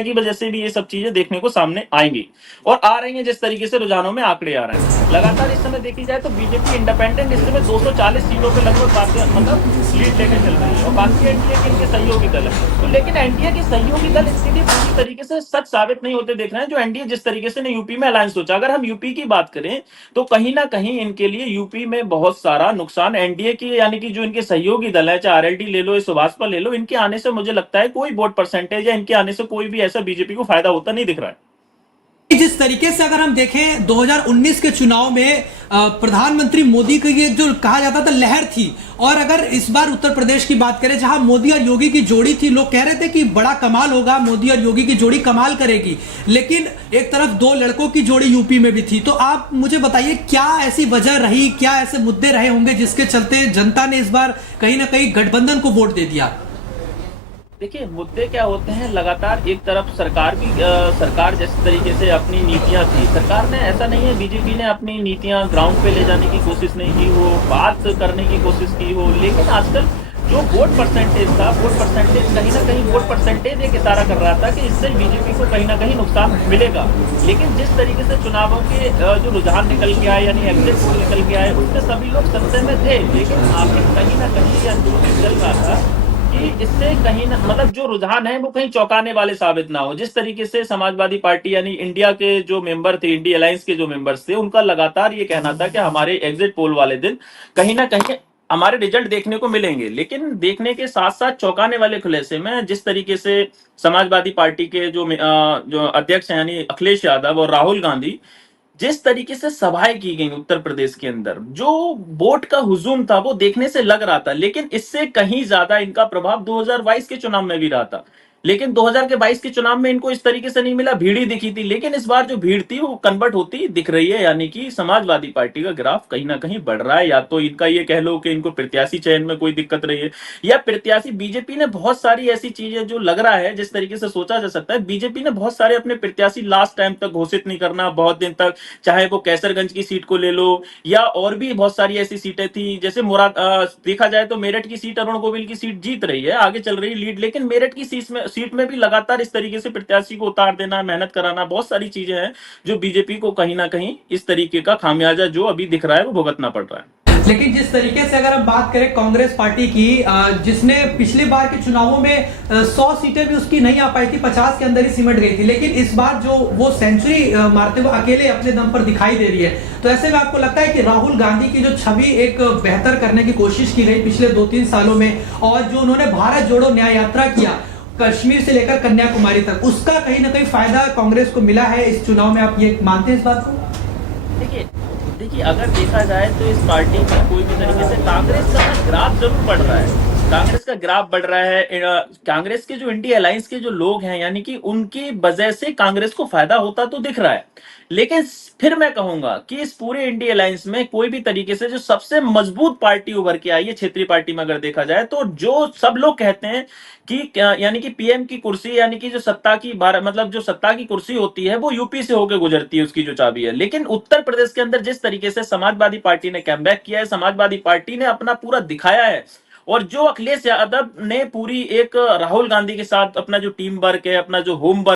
की वजह से भी ये सब चीजें देखने को सामने आएंगी और आ रही हैं। जिस तरीके से रुझानों में आंकड़े आ रहे हैं लगातार इस समय देखी जाए तो बीजेपी इंडिपेंडेंट इस समय 240 सीटों पे लगभग बाकी मतलब लीड लेकर चल रही है और बाकी एनडीए के इनके सहयोगी दल है। तो लेकिन एनडीए के सहयोगी दल इसके लिए पूरी तरीके से सच साबित नहीं होते देख रहे हैं। जो एनडीए जिस तरीके से ने यूपी में अलायंस सोचा, अगर हम यूपी की बात करें तो कहीं ना कहीं इनके लिए यूपी में बहुत सारा नुकसान एनडीए की यानी कि जो इनके सहयोगी दल है, चाहे आरएलडी ले लो या सुभाषपा ले लो, इनके आने से मुझे लगता है कोई वोट परसेंटेज या इनके आने से कोई भी ऐसा बीजेपी को फायदा होता नहीं दिख रहा है। जिस तरीके से अगर हम देखें 2019 के चुनाव में प्रधानमंत्री मोदी की ये जो कहा जाता था लहर थी, और अगर इस बार उत्तर प्रदेश की बात करें जहां मोदी और योगी की जोड़ी थी, लोग कह रहे थे कि बड़ा कमाल होगा, मोदी और योगी की जोड़ी कमाल करेगी, लेकिन एक तरफ दो लड़कों की जोड़ी यूपी में भी थी। तो आप मुझे बताइए क्या ऐसी वजह रही, क्या ऐसे मुद्दे रहे होंगे जिसके चलते जनता ने इस बार कहीं ना कहीं गठबंधन को वोट दे दिया? देखिए मुद्दे क्या होते हैं, लगातार एक तरफ सरकार जिस तरीके से अपनी नीतियां थी, सरकार ने ऐसा नहीं है बीजेपी ने अपनी नीतियां ग्राउंड पे ले जाने की कोशिश नहीं की हो, बात करने की कोशिश की हो, लेकिन आजकल जो वोट परसेंटेज था, वोट परसेंटेज कहीं ना कहीं वोट परसेंटेज एक इशारा कर रहा था कि इससे बीजेपी को कहीं ना कहीं नुकसान मिलेगा। लेकिन जिस तरीके से चुनावों के जो रुझान निकल के आए यानी एग्जिट पोल निकल के आए, उससे सभी लोग संशय में थे, लेकिन आखिर कहीं ना कहीं ये अंदरूनी चल रहा था कि इससे कहीं ना मतलब जो रुझान है वो कहीं चौंकाने वाले साबित ना हो। जिस तरीके से समाजवादी पार्टी यानी इंडिया के जो मेंबर थे, इंडिया अलायंस के जो मेंबर्स थे, उनका लगातार ये कहना था कि हमारे एग्जिट पोल वाले दिन कहीं ना कहीं हमारे रिजल्ट देखने को मिलेंगे। लेकिन देखने के साथ साथ चौंकाने वाले खुलासे में जिस तरीके से समाजवादी पार्टी के जो अध्यक्ष हैं यानी अखिलेश यादव और राहुल गांधी, जिस तरीके से सभाएं की गई उत्तर प्रदेश के अंदर, जो वोट का हुजूम था वो देखने से लग रहा था, लेकिन इससे कहीं ज्यादा इनका प्रभाव 2022 के चुनाव में भी रहा था। लेकिन 2022 के चुनाव में इनको इस तरीके से नहीं मिला, भीड़ ही दिखी थी, लेकिन इस बार जो भीड़ थी वो कन्वर्ट होती दिख रही है, यानी कि समाजवादी पार्टी का ग्राफ कहीं ना कहीं बढ़ रहा है। या तो इनका ये कह लो कि इनको प्रत्याशी चयन में कोई दिक्कत रही है, या प्रत्याशी बीजेपी ने बहुत सारी ऐसी चीजें जो लग रहा है जिस तरीके से सोचा जा सकता है, बीजेपी ने बहुत सारे अपने प्रत्याशी लास्ट टाइम तक घोषित नहीं करना, बहुत दिन तक, चाहे वो कैसरगंज की सीट को ले लो या और भी बहुत सारी ऐसी सीटें थी, जैसे देखा जाए तो मेरठ की सीट अरुण गोविल की सीट जीत रही है, आगे चल रही लीड, लेकिन मेरठ की सीट में भी लगातार इस तरीके से प्रत्याशी को उतार देना, मेहनत कराना, बहुत सारी चीजें हैं जो बीजेपी को कहीं ना कहीं इस तरीके का खामियाजा जो अभी दिख रहा है वो भुगतना पड़ रहा है। लेकिन जिस तरीके से अगर हम बात करें कांग्रेस पार्टी की, जिसने पिछली बार के चुनावों में 100 सीटें भी उसकी नहीं आ पाई थी, 50 के अंदर ही सिमट गई थी, लेकिन इस बार जो वो सेंचुरी मारते हुए अकेले अपने दम पर दिखाई दे रही है, तो ऐसे में आपको लगता है कि राहुल गांधी की जो छवि एक बेहतर करने की कोशिश की गई पिछले 2-3 सालों में, और जो उन्होंने भारत जोड़ो न्याय यात्रा किया कश्मीर से लेकर कन्याकुमारी तक, उसका कहीं ना कहीं फायदा कांग्रेस को मिला है इस चुनाव में? आप ये मानते हैं इस बात को? देखिए देखिए अगर देखा जाए तो इस पार्टी में कोई भी तरीके से कांग्रेस का ग्राफ जरूर बढ़ रहा है, कांग्रेस का ग्राफ बढ़ रहा है। कांग्रेस के जो इंडिया अलायंस के जो लोग हैं यानी कि उनकी वजह से कांग्रेस को फायदा होता तो दिख रहा है। लेकिन फिर मैं कहूंगा कि इस पूरे इंडिया अलायंस में कोई भी तरीके से जो सबसे मजबूत पार्टी उभर के आई है क्षेत्रीय पार्टी में अगर देखा जाए तो, जो सब लोग कहते हैं कि यानी कि पीएम की कुर्सी यानी कि जो सत्ता की मतलब जो सत्ता की कुर्सी होती है वो यूपी से होकर गुजरती है, उसकी जो चाबी है। लेकिन उत्तर प्रदेश के अंदर जिस तरीके से समाजवादी पार्टी ने कैमबैक किया है, समाजवादी पार्टी ने अपना पूरा दिखाया है, और जो अखिलेश यादव ने पूरी एक राहुल गांधी के साथ अपना जो टीम वर्क है, अपना जो होम वर्क